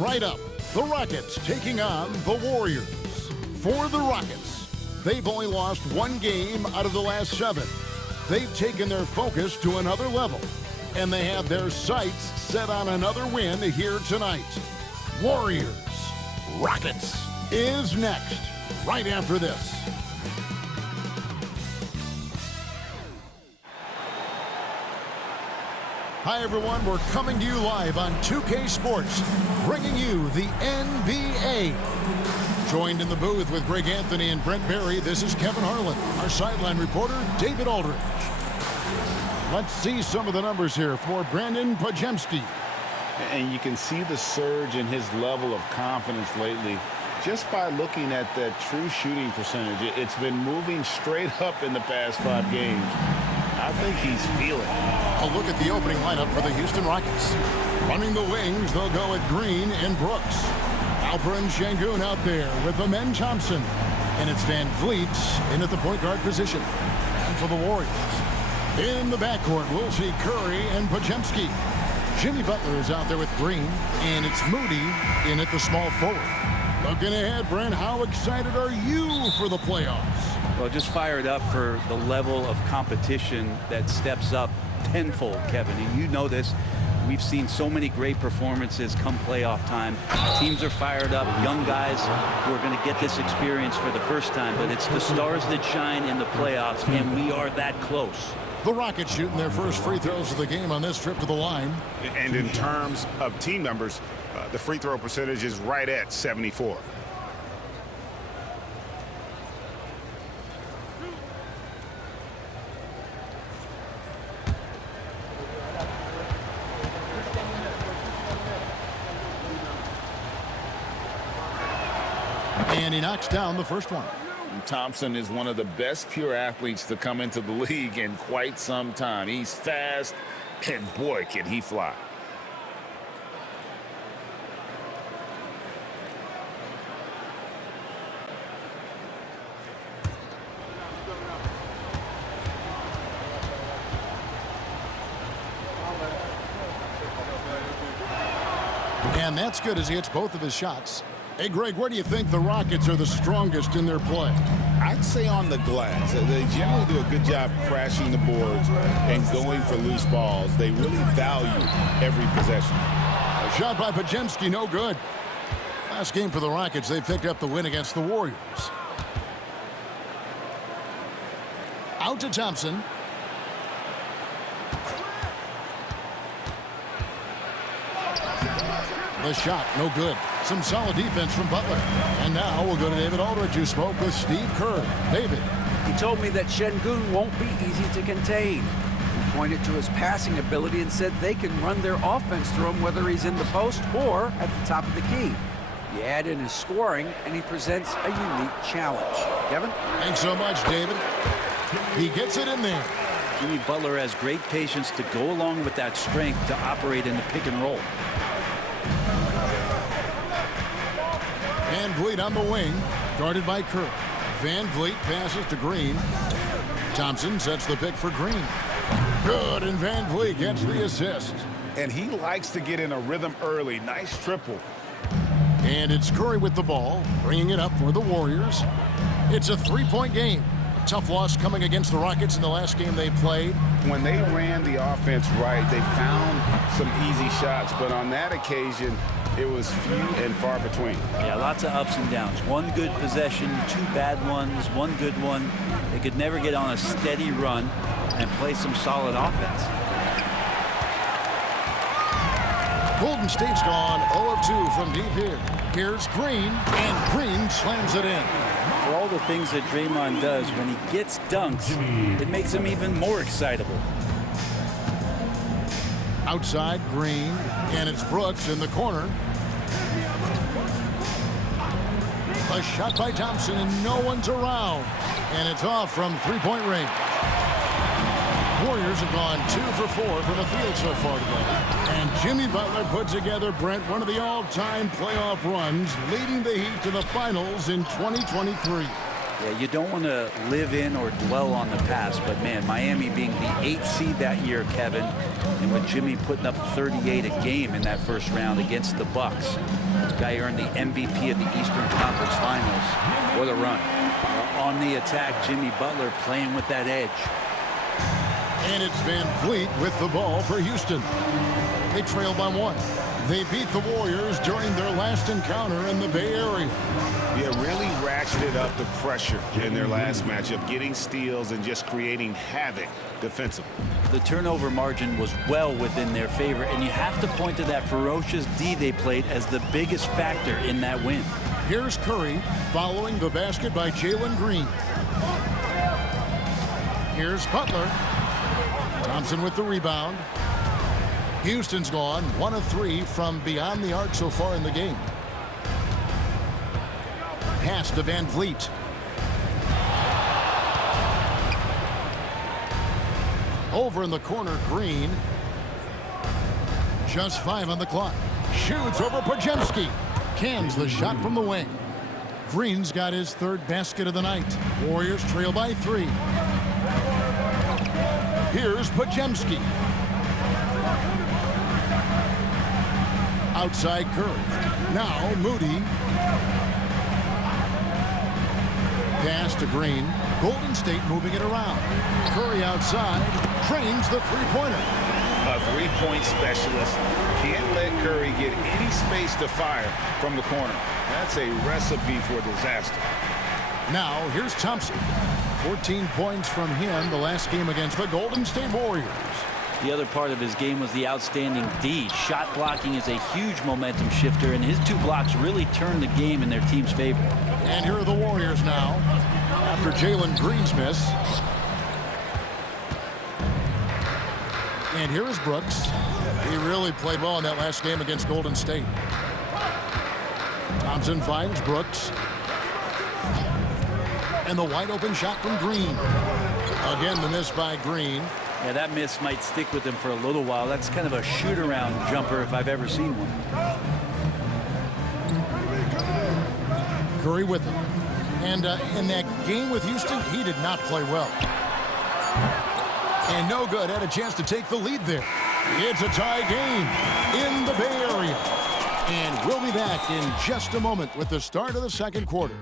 Coming right up, the Rockets taking on the Warriors. For the Rockets, they've only lost one game out of the last 7. They've taken their focus to another level, and they have their sights set on another win here tonight. Warriors Rockets is next, right after this. Hi everyone, we're coming to you live on 2K Sports, bringing you the NBA. Joined in the booth with Greg Anthony and Brent Barry, this is Kevin Harlan. Our sideline reporter, David Aldridge. Let's see some of the numbers here for Brandon Pajemski. And you can see the surge in his level of confidence lately just by looking at that true shooting percentage. It's been moving straight up in the past 5 games. I think he's feeling it. A look at the opening lineup for the Houston Rockets. Running the wings, they'll go with Green and Brooks. Alperen Sengun out there with Amen Thompson. And it's Van Vliet in at the point guard position. And for the Warriors, in the backcourt, we'll see Curry and Pajemski. Jimmy Butler is out there with Green, and it's Moody in at the small forward. Looking ahead, Brent, how excited are you for the playoffs? Well, just fired up for the level of competition that steps up tenfold, Kevin. And you know this. We've seen so many great performances come playoff time. Teams are fired up, young guys who are going to get this experience for the first time. But it's the stars that shine in the playoffs, and we are that close. The Rockets shooting their first free throws of the game on this trip to the line. And in terms of team numbers, the free throw percentage is right at 74. And he knocks down the first one. Thompson is one of the best pure athletes to come into the league in quite some time. He's fast, and boy, can he fly. And that's good as he hits both of his shots. Hey, Greg, where do you think the Rockets are the strongest in their play? I'd say on the glass. They generally do a good job crashing the boards and going for loose balls. They really value every possession. A shot by Pajemski, no good. Last game for the Rockets, they picked up the win against the Warriors. Out to Thompson. The shot, no good. Some solid defense from Butler. And now we'll go to David Aldridge, who spoke with Steve Kerr. David. He told me that Sengun won't be easy to contain. He pointed to his passing ability and said they can run their offense through him whether he's in the post or at the top of the key. You add in his scoring, and he presents a unique challenge. Kevin? Thanks so much, David. He gets it in there. Jimmy Butler has great patience to go along with that strength to operate in the pick and roll. Van Vliet on the wing, guarded by Kerr. Van Vliet passes to Green. Thompson sets the pick for Green. Good, and Van Vliet gets the assist. And he likes to get in a rhythm early. Nice triple. And it's Curry with the ball, bringing it up for the Warriors. It's a 3-point game. A tough loss coming against the Rockets in the last game they played. When they ran the offense right, they found some easy shots, but on that occasion, it was few and far between. Yeah, lots of ups and downs. One good possession, 2 bad ones, 1 good one. They could never get on a steady run and play some solid offense. Golden State's gone 0 of 2 from deep here. Here's Green, and Green slams it in. For all the things that Draymond does, when he gets dunks, it makes him even more excitable. Outside, Green, and it's Brooks in the corner. A shot by Thompson, and no one's around. And it's off from 3-point range. Warriors have gone 2 for 4 from the field so far today. And Jimmy Butler put together, Brent, one of the all-time playoff runs, leading the Heat to the finals in 2023. Yeah, you don't want to live in or dwell on the past, but man, Miami being the 8th seed that year, Kevin, and with Jimmy putting up 38 a game in that first round against the Bucks. This guy earned the MVP of the Eastern Conference Finals. What a run. On the attack, Jimmy Butler playing with that edge. And it's Van Vliet with the ball for Houston. They trail by 1. They beat the Warriors during their last encounter in the Bay Area. Yeah, really ratcheted up the pressure in their last matchup, getting steals and just creating havoc defensively. The turnover margin was well within their favor, and you have to point to that ferocious D they played as the biggest factor in that win. Here's Curry following the basket by Jalen Green. Here's Butler. Thompson with the rebound. Houston's gone 1 of 3 from beyond the arc so far in the game. Pass to Van Vliet. Over in the corner, Green. Just 5 on the clock. Shoots over Podziemski. Cans the shot from the wing. Green's got his 3rd basket of the night. Warriors trail by 3. Here's Podziemski. Outside Curry. Now Moody. Pass to Green. Golden State moving it around. Curry outside. Trains the three-pointer. A three-point specialist. Can't let Curry get any space to fire from the corner. That's a recipe for disaster. Now here's Thompson. 14 points from him the last game against the Golden State Warriors. The other part of his game was the outstanding D. Shot blocking is a huge momentum shifter, and his 2 blocks really turned the game in their team's favor. And here are the Warriors now after Jalen Green's miss. And here is Brooks. He really played well in that last game against Golden State. Thompson finds Brooks. And the wide open shot from Green. Again, the miss by Green. Yeah, that miss might stick with him for a little while. That's kind of a shoot-around jumper if I've ever seen one. Curry with him. And in that game with Houston, he did not play well. And no good. Had a chance to take the lead there. It's a tie game in the Bay Area. And we'll be back in just a moment with the start of the second quarter.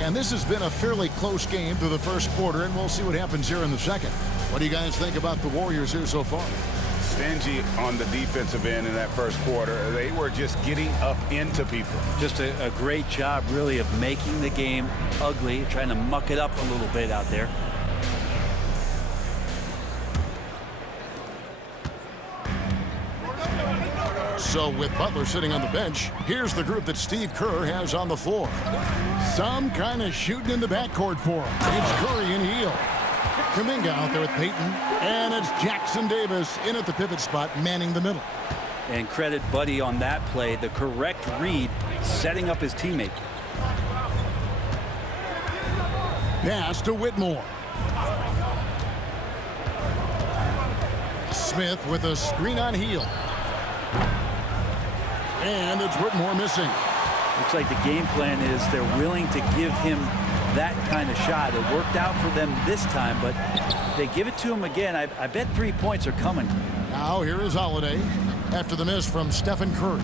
And this has been a fairly close game through the first quarter, and we'll see what happens here in the second. What do you guys think about the Warriors here so far? Stingy on the defensive end in that first quarter. They were just getting up into people. Just a great job, really, of making the game ugly, trying to muck it up a little bit out there. So with Butler sitting on the bench, here's the group that Steve Kerr has on the floor. Some kind of shooting in the backcourt for him. It's Curry and Hill. Kuminga out there with Payton. And it's Jackson Davis in at the pivot spot, manning the middle. And credit Buddy on that play, the correct read, setting up his teammate. Pass to Whitmore. Smith with a screen on Hill. And it's Whitmore missing. Looks like the game plan is they're willing to give him that kind of shot. It worked out for them this time, but if they give it to him again, I bet 3 points are coming. Now here is Holiday after the miss from Stephen Curry.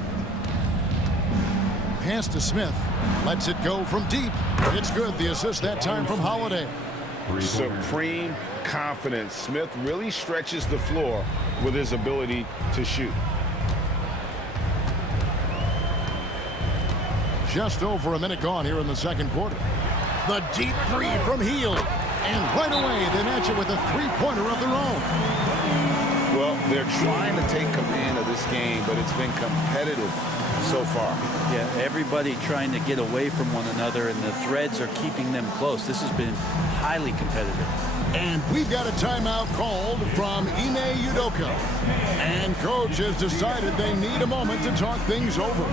Pass to Smith. Lets it go from deep. It's good. The assist that time from Holiday. Supreme confidence. Smith really stretches the floor with his ability to shoot. Just over a minute gone here in the second quarter. The deep three from Hill. And right away, they match it with a three-pointer of their own. Well, they're trying to take command of this game, but it's been competitive so far. Yeah, everybody trying to get away from one another, and the threads are keeping them close. This has been highly competitive. And we've got a timeout called from MAMBA. And coach has decided they need a moment to talk things over.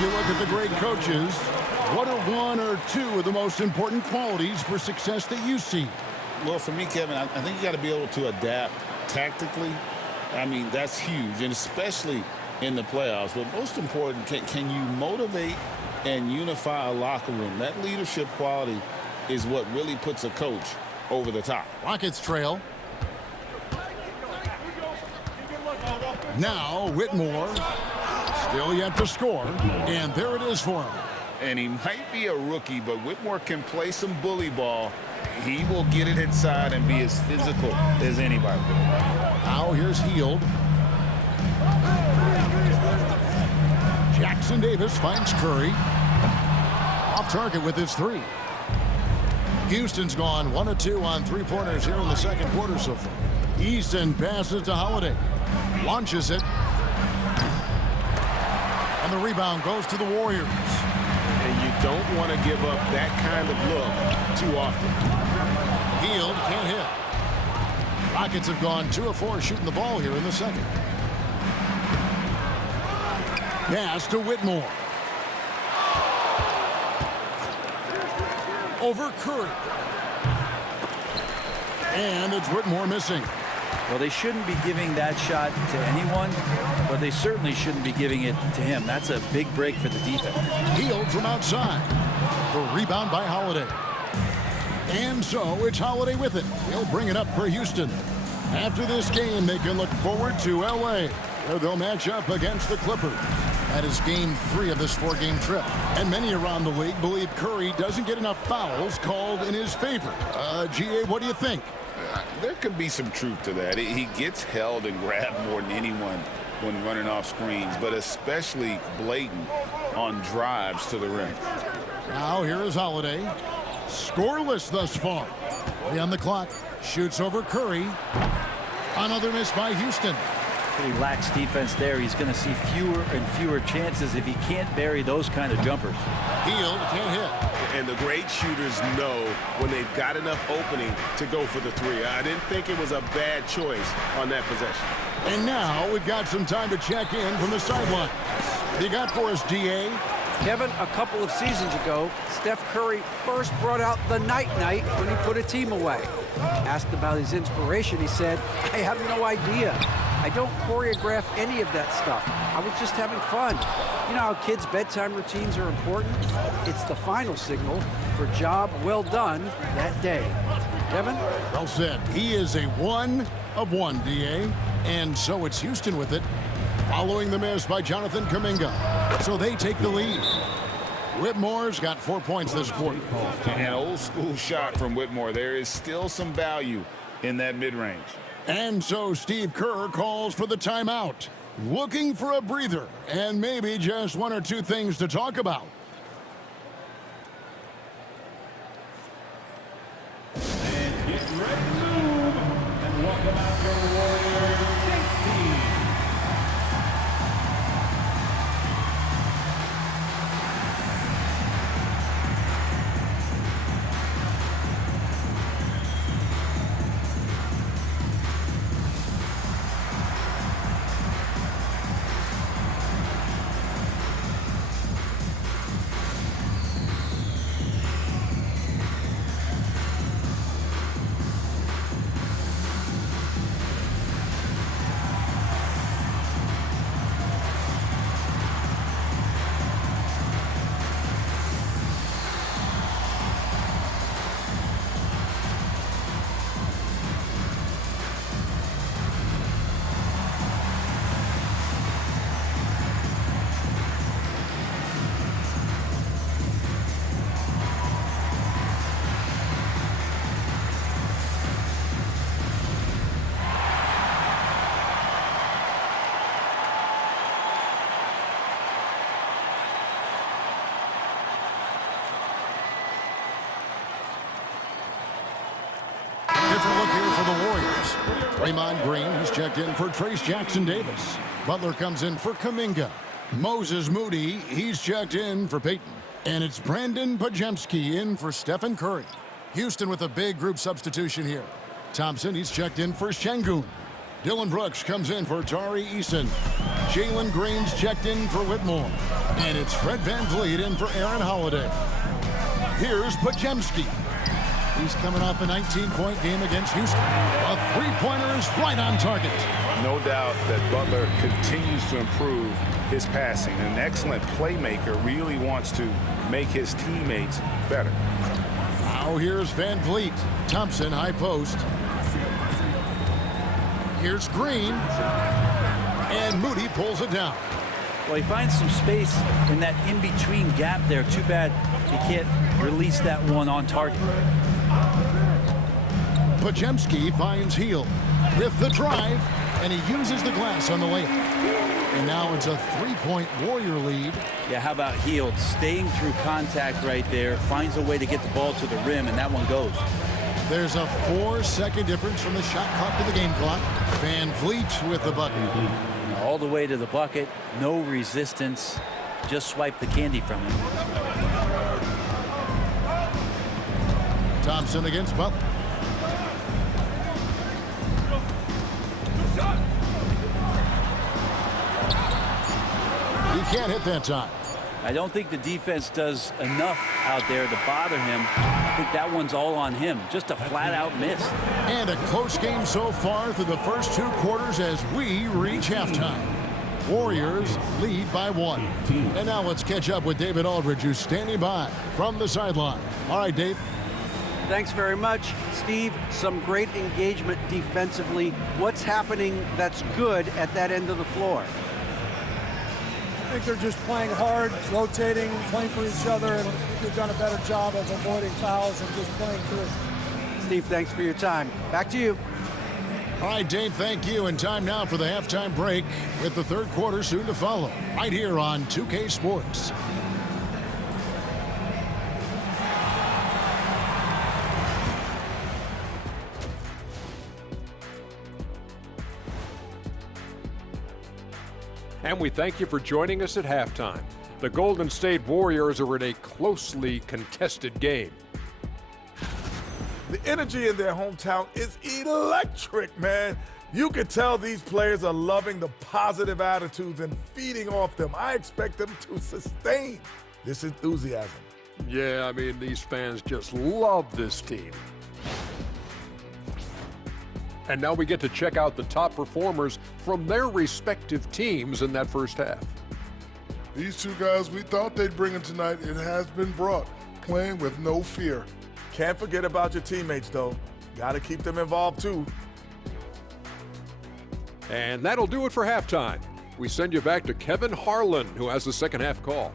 You look at the great coaches. What are one or two of the most important qualities for success that you see? Well, for me, Kevin, I think you got to be able to adapt tactically. I mean, that's huge, and especially in the playoffs. But most important, can you motivate and unify a locker room? That leadership quality is what really puts a coach over the top. Rockets trail. Now Whitmore. Still yet to score, and there it is for him. And he might be a rookie, but Whitmore can play some bully ball. He will get it inside and be as physical as anybody. Now here's Hield. Jackson Davis finds Curry. Off target with his three. Houston's gone 1 of 2 on three-pointers here in the second quarter so far. Easton passes to Holiday. Launches it. And the rebound goes to the Warriors. And you don't want to give up that kind of look too often. Hield can't hit. Rockets have gone 2 of 4 shooting the ball here in the second. Pass to Whitmore. Over Curry. And it's Whitmore missing. Well, they shouldn't be giving that shot to anyone, but they certainly shouldn't be giving it to him. That's a big break for the defense. Hield from outside. The rebound by Holiday. And so it's Holiday with it. He'll bring it up for Houston. After this game, they can look forward to L.A., where they'll match up against the Clippers. That is game 3 of this 4-game trip. And many around the league believe Curry doesn't get enough fouls called in his favor. G.A., what do you think? There could be some truth to that. He gets held and grabbed more than anyone when running off screens, but especially blatant on drives to the rim. Now here is Holiday. Scoreless thus far. 3 on the clock. Shoots over Curry. Another miss by Houston. He lacks defense there. He's going to see fewer and fewer chances if he can't bury those kind of jumpers. Hield can't hit. And the great shooters know when they've got enough opening to go for the three. I didn't think it was a bad choice on that possession. And now we've got some time to check in from the sideline. What you got for us, D.A.? Kevin, a couple of seasons ago, Steph Curry first brought out the night-night when he put a team away. Asked about his inspiration, he said, I have no idea. I don't choreograph any of that stuff. I was just having fun. You know how kids' bedtime routines are important? It's the final signal for job well done that day. Kevin? Well said. He is a 1 of 1, D.A. And so it's Houston with it, following the miss by Jonathan Kuminga. So they take the lead. Whitmore's got 4 points this quarter. An old school shot from Whitmore. There is still some value in that mid-range. And so Steve Kerr calls for the timeout, looking for a breather and maybe just 1 or 2 things to talk about. And get ready to move. And welcome out your Warriors team. different look here for the Warriors. Draymond Green, he's checked in for Trace Jackson-Davis. Butler comes in for Kuminga. Moses Moody, he's checked in for Peyton. And it's Brandon Pajemski in for Stephen Curry. Houston with a big group substitution here. Thompson, he's checked in for Şengün. Dylan Brooks comes in for Tari Eason. Jalen Green's checked in for Whitmore. And it's Fred VanVleet in for Aaron Holiday. Here's Pajemski. He's coming off a 19-point game against Houston. A three-pointer is right on target. No doubt that Butler continues to improve his passing. An excellent playmaker, really wants to make his teammates better. Now here's VanVleet. Thompson, high post. Here's Green. And Moody pulls it down. Well, he finds some space in that in-between gap there. Too bad he can't release that one on target. Pajemski finds Hield with the drive, and he uses the glass on the layup. And now it's a three-point Warrior lead. Yeah, how about Hield staying through contact right there, finds a way to get the ball to the rim, and that one goes. There's a 4-second difference from the shot clock to the game clock. VanVleet with the bucket. All the way to the bucket, no resistance, just swipe the candy from him. Thompson against Butler. He can't hit that time. I don't think the defense does enough out there to bother him. I think that one's all on him. Just a flat-out miss. And a close game so far through the first two quarters as we reach halftime. Warriors lead by 1. And now let's catch up with David Aldridge, who's standing by from the sideline. All right, Dave. Thanks very much, Steve. Some great engagement defensively. What's happening that's good at that end of the floor? I think they're just playing hard, rotating, playing for each other, and they've done a better job of avoiding fouls and just playing through. Steve, thanks for your time. Back to you. All right, Dave, thank you. And time now for the halftime break with the third quarter soon to follow right here on 2K Sports. And we thank you for joining us at halftime. The Golden State Warriors are in a closely contested game. The energy in their hometown is electric, man. You can tell these players are loving the positive attitudes and feeding off them. I expect them to sustain this enthusiasm. Yeah, I mean, these fans just love this team. And now we get to check out the top performers from their respective teams in that first half. These two guys we thought they'd bring in tonight, it has been brought, playing with no fear. Can't forget about your teammates, though. Got to keep them involved, too. And that'll do it for halftime. We send you back to Kevin Harlan, who has the second half call.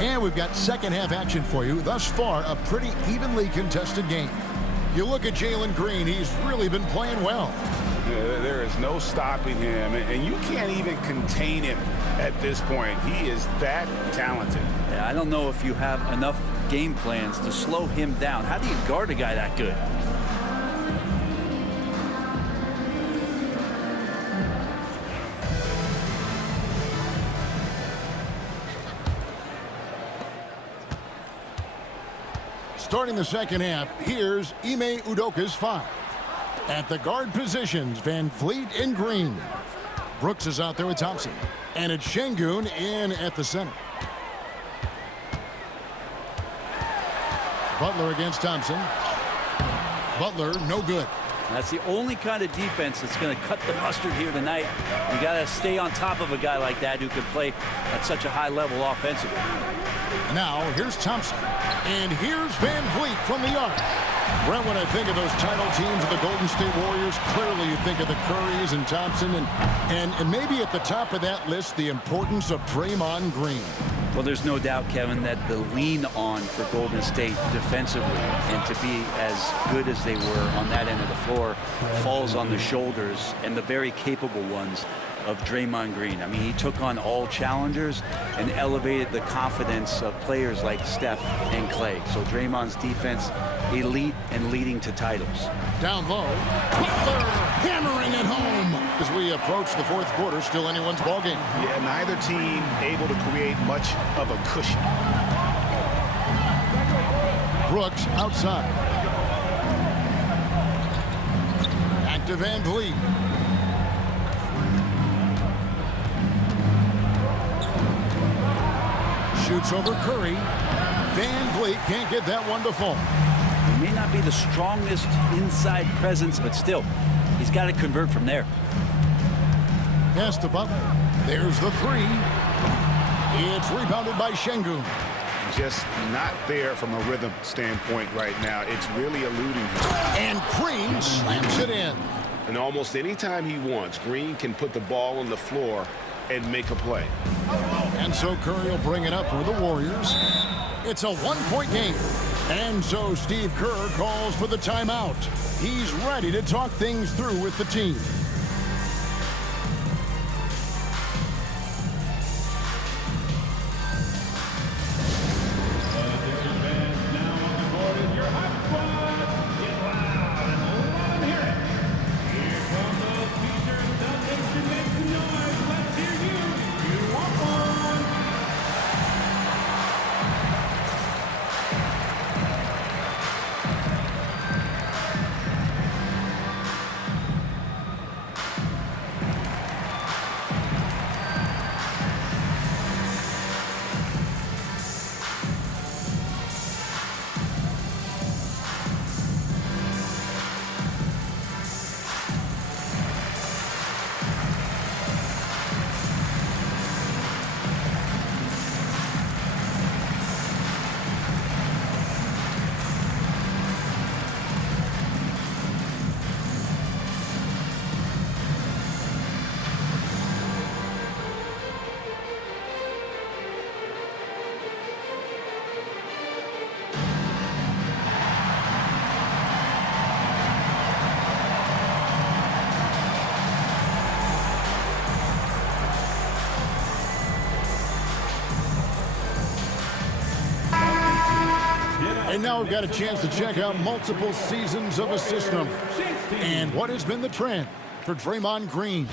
And we've got second half action for you. Thus far, a pretty evenly contested game. You look at Jalen Green, he's really been playing well. Yeah, there is no stopping him, and you can't even contain him at this point. He is that talented. Yeah, I don't know if you have enough game plans to slow him down. How do you guard a guy that good? Starting the second half, here's Ime Udoka's 5. At the guard positions, VanVleet and Green. Brooks is out there with Thompson. And it's Şengün in at the center. Butler against Thompson. Butler, no good. That's the only kind of defense that's going to cut the mustard here tonight. You got to stay on top of a guy like that who can play at such a high level offensively. Now, here's Thompson. And here's VanVleet from the arc. Brent, when I think of those title teams of the Golden State Warriors, clearly you think of the Currys and Thompson, and maybe at the top of that list, the importance of Draymond Green. Well, there's no doubt, Kevin, that the lean on for Golden State defensively and to be as good as they were on that end of the floor falls on the shoulders, and the very capable ones, of Draymond Green. I mean, he took on all challengers and elevated the confidence of players like Steph and Clay. So Draymond's defense, elite and leading to titles. Down low, Butler hammering it home as we approach the fourth quarter. Still anyone's ballgame. Yeah, neither team able to create much of a cushion. Brooks outside. Back to Van Vliet. Shoots over Curry. Van Vliet can't get that one to fall. He may not be the strongest inside presence, but still, he's got to convert from there. Pass to Butler. There's the three. It's rebounded by Şengün. Just not there from a rhythm standpoint right now. It's really eluding him. And Green slams it in. And almost any time he wants, Green can put the ball on the floor and make a play. And so Curry will bring it up for the Warriors. It's a one-point game. And so Steve Kerr calls for the timeout. He's ready to talk things through with the team. And now we've got a chance to check out multiple seasons of assist numbers and what has been the trend for Draymond Green.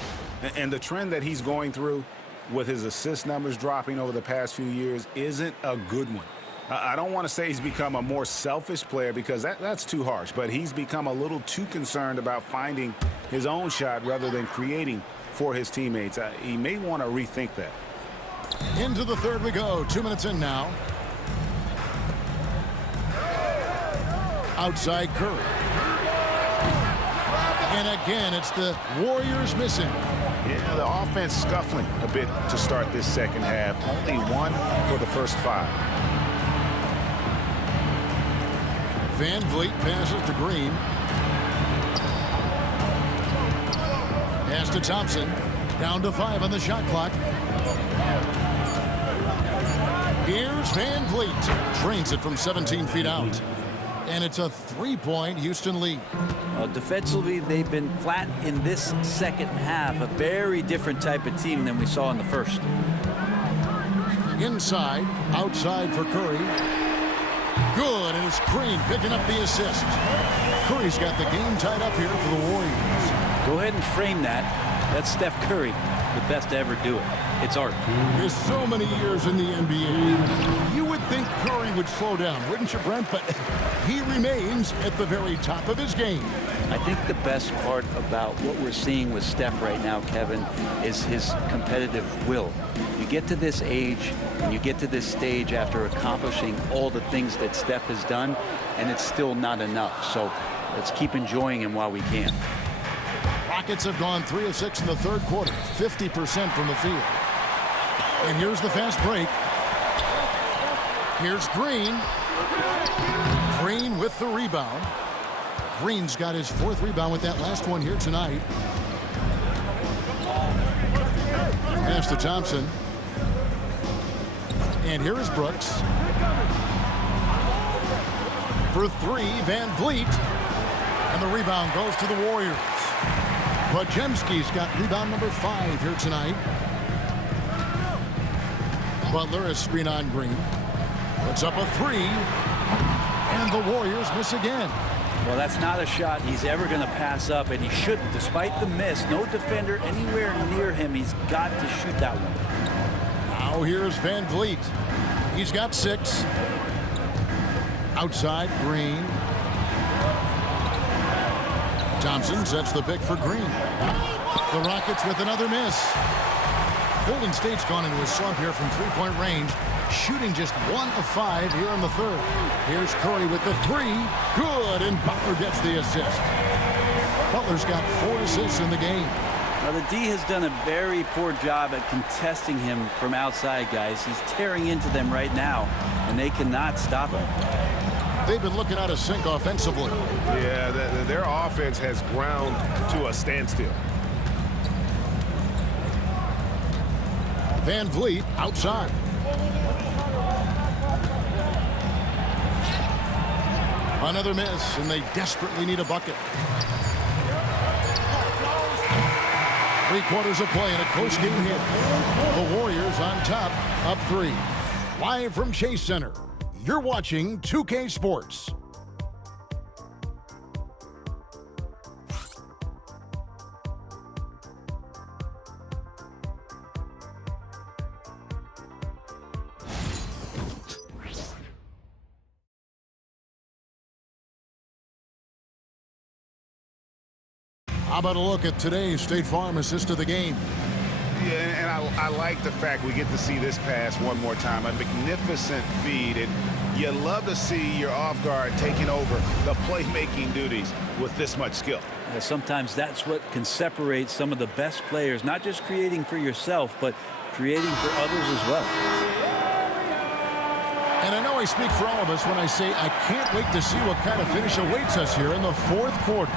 And the trend that he's going through with his assist numbers dropping over the past few years isn't a good one. I don't want to say he's become a more selfish player because that's too harsh, but he's become a little too concerned about finding his own shot rather than creating for his teammates. He may want to rethink that. Into the third we go. 2 minutes in now. Outside Curry. And again, it's the Warriors missing. Yeah, the offense scuffling a bit to start this second half. Only one for the first 5. Van Vliet passes to Green. Pass to Thompson. Down to 5 on the shot clock. Here's Van Vliet. Trains it from 17 feet out. And it's a 3-point Houston lead. Defensively, they've been flat in this second half. A very different type of team than we saw in the first. Inside, outside for Curry. Good, and it's Green picking up the assist. Curry's got the game tied up here for the Warriors. Go ahead and frame that. That's Steph Curry, the best to ever do it. It's art. There's so many years in the NBA. You would think Curry would slow down, wouldn't you, Brent? But he remains at the very top of his game. I think the best part about what we're seeing with Steph right now, Kevin, is his competitive will. You get to this age and you get to this stage after accomplishing all the things that Steph has done, and it's still not enough. So let's keep enjoying him while we can. Rockets have gone 3 of 6 in the third quarter, 50% from the field. And here's the fast break. Here's Green. Green with the rebound. Green's got his 4th rebound with that last one here tonight. Pass to Thompson. And here is Brooks. For three, Van Vliet. And the rebound goes to the Warriors. Podziemski's got rebound number 5 here tonight. Butler is screen on Green. Puts up a 3. And the Warriors miss again. Well, that's not a shot he's ever going to pass up, and he shouldn't. Despite the miss, no defender anywhere near him. He's got to shoot that one. Now here's Van Vliet. He's got 6. Outside, Green. Thompson sets the pick for Green. The Rockets with another miss. Golden State's gone into a slump here from three-point range, shooting just 1 of 5 here in the third. Here's Curry with the 3. Good, and Butler gets the assist. Butler's got 4 assists in the game. Now, the D has done a very poor job at contesting him from outside, guys. He's tearing into them right now, and they cannot stop him. They've been looking out of sync offensively. Yeah, their offense has ground to a standstill. Van Vliet outside. Another miss, and they desperately need a bucket. 3 quarters of play and a close game hit. The Warriors on top, up 3. Live from Chase Center, you're watching 2K Sports. How about a look at today's State Farm assist of the game? Yeah, and I like the fact we get to see this pass one more time. A magnificent feed, and you love to see your off guard taking over the playmaking duties with this much skill. Yeah, sometimes that's what can separate some of the best players, not just creating for yourself, but creating for others as well. And I know I speak for all of us when I say I can't wait to see what kind of finish awaits us here in the 4th quarter.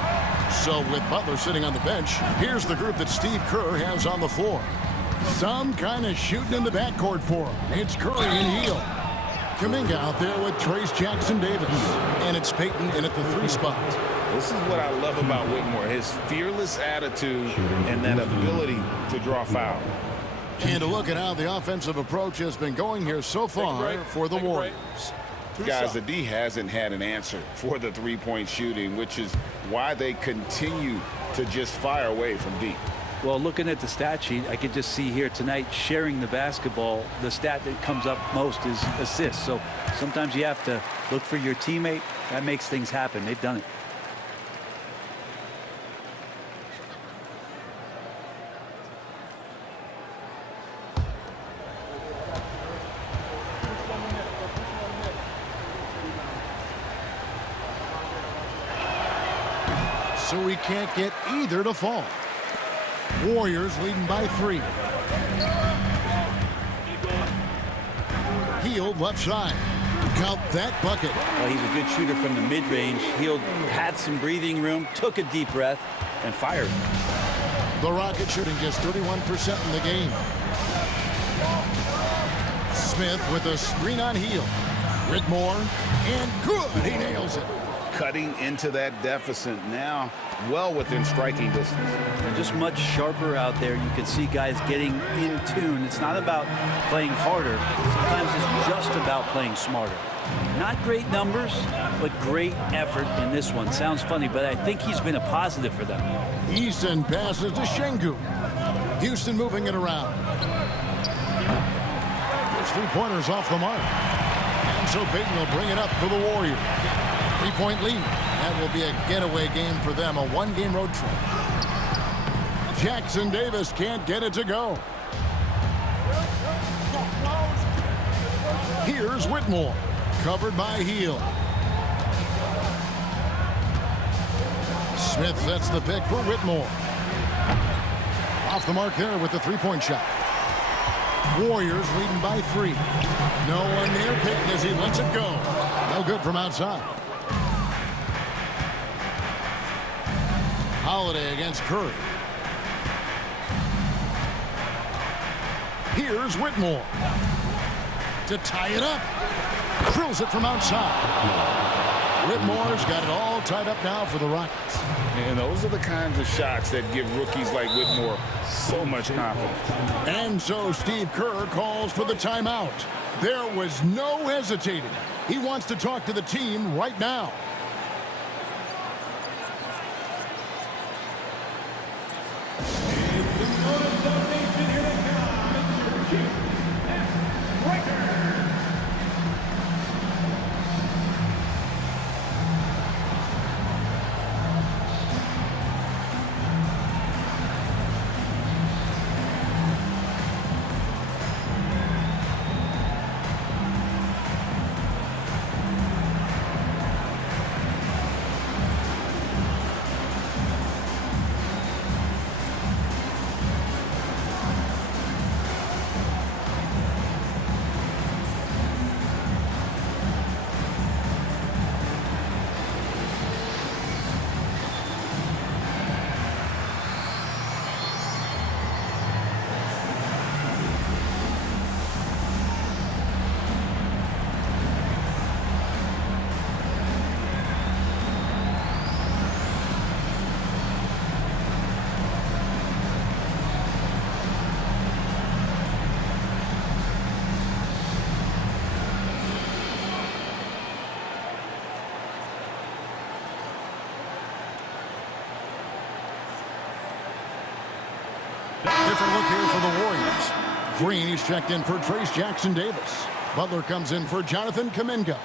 So with Butler sitting on the bench, here's the group that Steve Kerr has on the floor. Some kind of shooting in the backcourt for him. It's Curry and Hield. Kuminga out there with Trace Jackson-Davis. And it's Payton in at the 3 spot. This is what I love about Whitmore, his fearless attitude and that ability to draw foul. And a look at how the offensive approach has been going here so far for the Warriors. Guys, the D hasn't had an answer for the three-point shooting, which is why they continue to just fire away from deep. Well, looking at the stat sheet, I could just see here tonight sharing the basketball. The stat that comes up most is assists. So sometimes you have to look for your teammate. That makes things happen. They've done it. So we can't get either to fall. Warriors leading by 3. Hield left side. Count that bucket. Well, he's a good shooter from the mid-range. Hield had some breathing room, took a deep breath, and fired. The Rockets shooting just 31% in the game. Smith with a screen on Hield. Whitmore, and good. He nails it. Cutting into that deficit now, well within striking distance. They're just much sharper out there. You can see guys getting in tune. It's not about playing harder. Sometimes it's just about playing smarter. Not great numbers, but great effort in this one. Sounds funny, but I think he's been a positive for them. Easton passes to Şengün. Houston moving it around. His 3-pointers off the mark. And so Payton will bring it up for the Warriors. 3-point lead. That will be a getaway game for them, a 1-game road trip. Jackson-Davis can't get it to go. Here's Whitmore, covered by Hield. Smith sets the pick for Whitmore. Off the mark there with the 3-point shot. Warriors leading by 3. No one near Payton as he lets it go. No good from outside. Holiday against Curry. Here's Whitmore. to tie it up. Drills it from outside. Whitmore's got it all tied up now for the Rockets. And those are the kinds of shots that give rookies like Whitmore so much confidence. And so Steve Kerr calls for the timeout. There was no hesitating. He wants to talk to the team right now. Different look here for the Warriors. Green, he's checked in for Trace Jackson-Davis. Butler comes in for Jonathan Kuminga.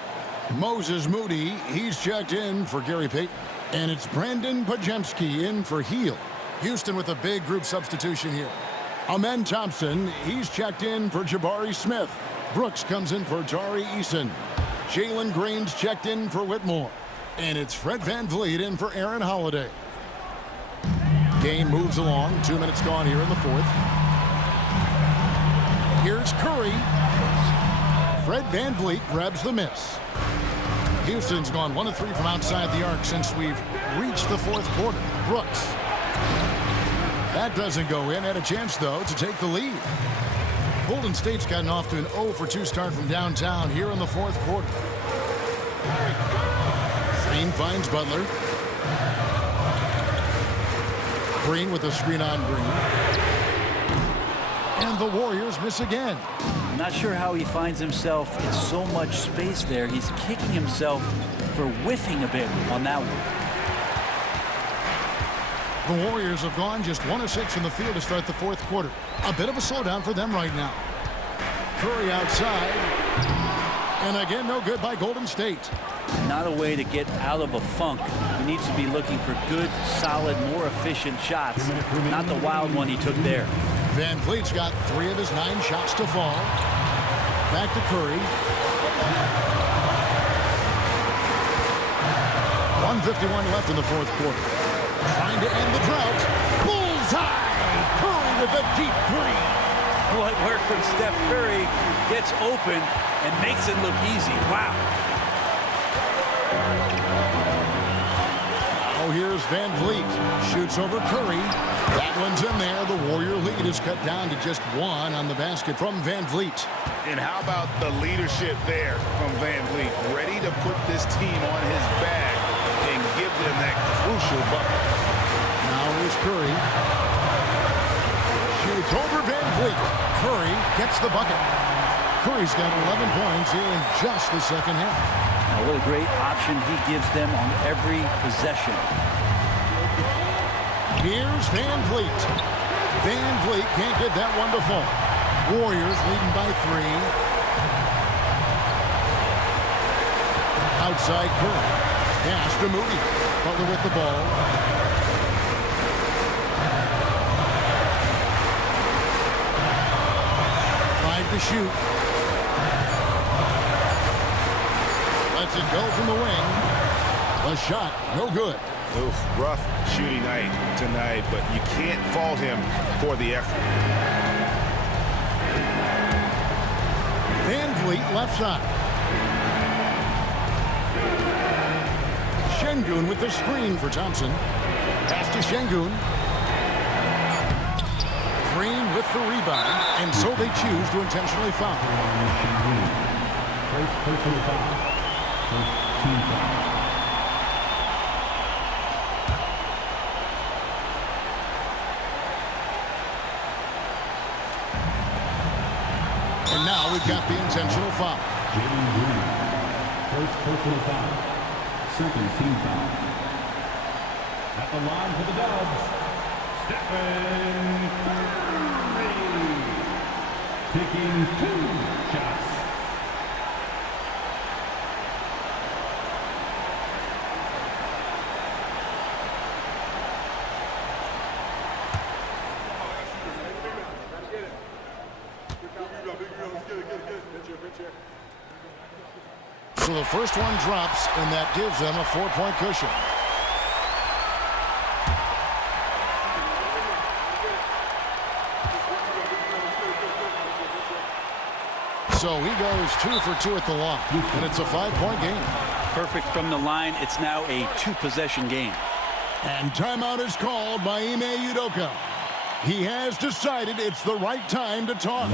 Moses Moody, he's checked in for Gary Payton. And it's Brandon Pajemski in for Heel. Houston with a big group substitution here. Amen Thompson, he's checked in for Jabari Smith. Brooks comes in for Tari Eason. Jalen Green's checked in for Whitmore. And it's Fred VanVleet in for Aaron Holiday. Game moves along. 2 minutes gone here in the fourth. Here's Curry. Fred VanVleet grabs the miss. Houston's gone 1 of 3 from outside the arc since we've reached the fourth quarter. Brooks. That doesn't go in. Had a chance, though, to take the lead. Golden State's gotten off to an 0 for 2 start from downtown here in the fourth quarter. Green finds Butler. Green with a screen on Green. And the Warriors miss again. I'm not sure how he finds himself in so much space there. He's kicking himself for whiffing a bit on that one. The Warriors have gone just 1 of 6 from the field to start the fourth quarter. A bit of a slowdown for them right now. Curry outside. And again, no good by Golden State. Not a way to get out of a funk. He needs to be looking for good, solid, more efficient shots. Not the wild one he took there. VanVleet's got 3 of his 9 shots to fall. Back to Curry. 1:51 left in the fourth quarter. Trying to end the drought. Bullseye! Curry with a deep 3. What work from Steph Curry gets open and makes it look easy. Wow. Oh, here's VanVleet. Shoots over Curry. That one's in there. The Warrior lead is cut down to just 1 on the basket from VanVleet. And how about the leadership there from VanVleet? Ready to put this team on his back and give them that crucial bucket. Now here's Curry. Shoots over VanVleet. Curry gets the bucket. Curry's got 11 points here in just the second half. Now, what a great option he gives them on every possession. Here's VanVleet. VanVleet can't get that one to fall. Warriors leading by 3. Outside Curry. Pass to Moody. Butler with the ball. To shoot. Lets it go from the wing. The shot, no good. Oof, rough shooting night tonight, but you can't fault him for the effort. VanVleet left side. Şengün with the screen for Thompson. Pass to Şengün. Green with the rebound, and so they choose to intentionally foul. First personal foul. First team foul. And now we've got the intentional foul. Jalen Green. First personal foul. Second team foul. At the line for the Dubs, Stephen Curry. Taking 2 shots. So the first one drops, and that gives them a 4-point cushion. So he goes 2 for 2 at the line, and it's a 5-point game. Perfect from the line. It's now a 2-possession game. And timeout is called by Ime Udoka. He has decided it's the right time to toss.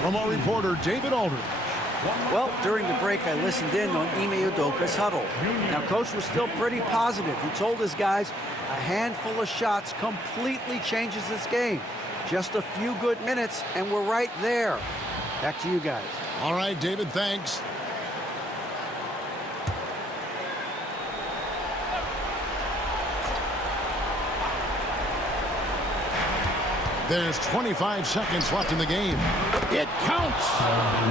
From our reporter, David Aldridge. Well, during the break, I listened in on Ime Udoka's huddle. Now, Coach was still pretty positive. He told his guys a handful of shots completely changes this game. Just a few good minutes, and we're right there. Back to you guys. All right, David, thanks. There's 25 seconds left in the game. It counts.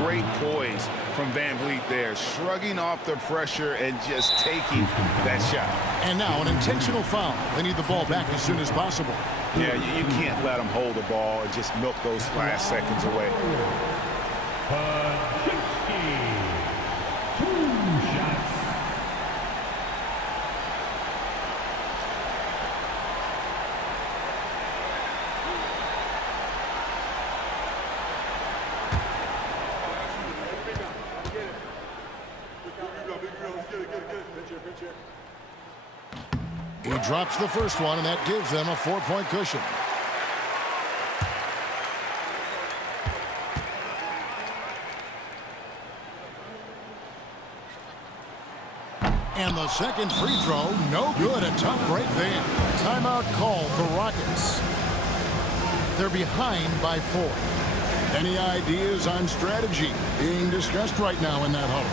Great poise from Van Vliet there, shrugging off the pressure and just taking that shot. And now an intentional foul. They need the ball back as soon as possible. Yeah, you can't let them hold the ball and just milk those last seconds away. 2 shots. He drops the first one, and that gives them a 4-point cushion. And the second free throw, no good. A tough break there. Timeout called the Rockets. They're behind by 4. Any ideas on strategy being discussed right now in that huddle?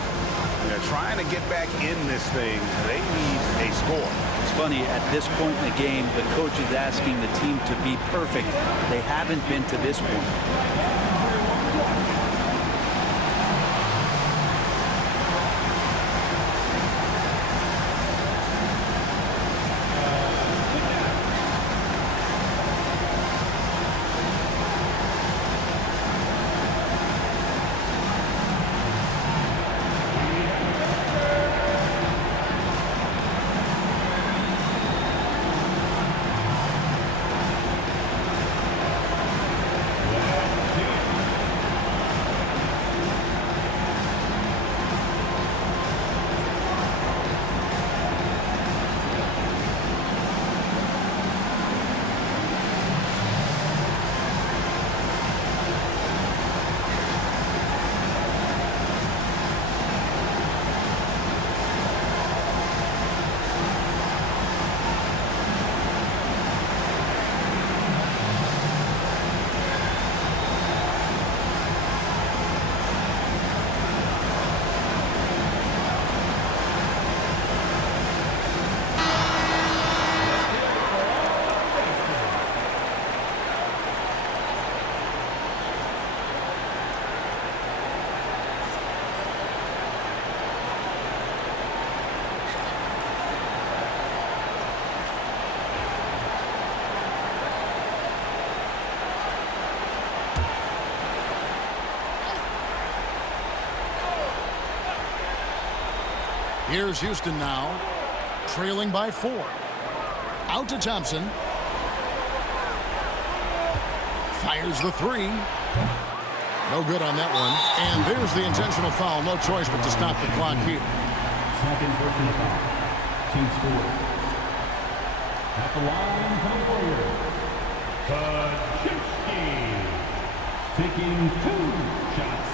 They're trying to get back in this thing. They need a score. It's funny, at this point in the game, the coach is asking the team to be perfect. They haven't been to this point. Here's Houston now, trailing by 4. Out to Thompson. Fires the 3. No good on that one. And there's the intentional foul. No choice but to stop the clock here. Second personal foul. Team score. At the line for the Warriors, Pachitsky, taking 2 shots.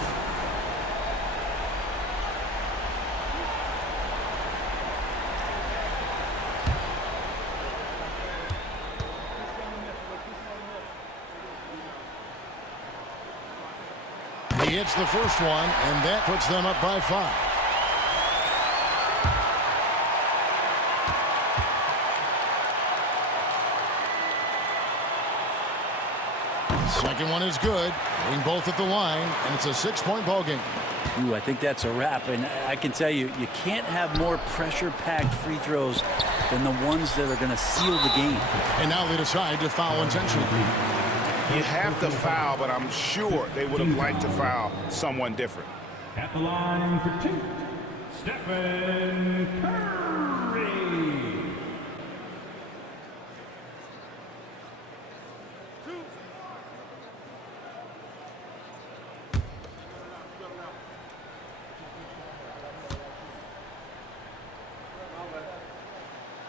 He hits the first one, and that puts them up by 5. Second one is good. Hitting both at the line, and it's a 6-point ball game. Ooh, I think that's a wrap. And I can tell you, you can't have more pressure-packed free throws than the ones that are going to seal the game. And now they decide to foul intentionally. You have to foul, but I'm sure they would have liked to foul someone different. At the line for 2, Stephen Curry.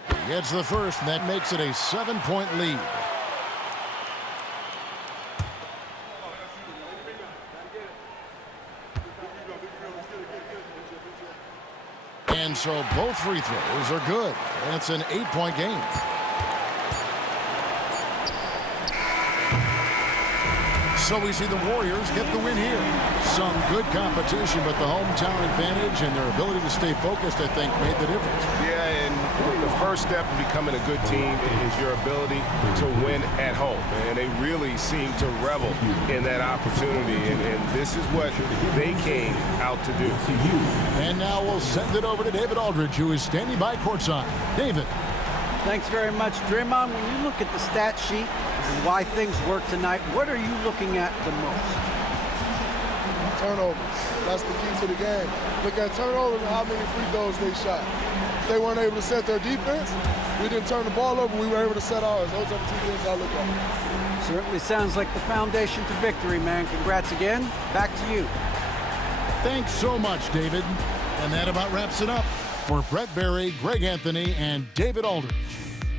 He gets the first, and that makes it a 7-point lead. And so both free throws are good, and it's an 8-point game. So we see the Warriors get the win here. Some good competition, but the hometown advantage and their ability to stay focused, I think, made the difference. Yeah, and the first step in becoming a good team is your ability to win at home. And they really seem to revel in that opportunity, and this is what they came out to do. And now we'll send it over to David Aldridge, who is standing by courtside. David. Thanks very much, Draymond. When you look at the stat sheet and why things work tonight, what are you looking at the most? Turnovers. That's the key to the game. Look at turnovers and how many free throws they shot. If they weren't able to set their defense, we didn't turn the ball over, we were able to set ours. Those are the 2 things I look at. Certainly sounds like the foundation to victory, man. Congrats again. Back to you. Thanks so much, David. And that about wraps it up. For Brett Berry, Greg Anthony, and David Aldridge,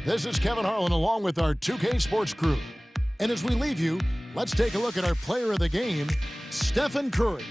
this is Kevin Harlan along with our 2K Sports crew. And as we leave you, let's take a look at our player of the game, Stephen Curry.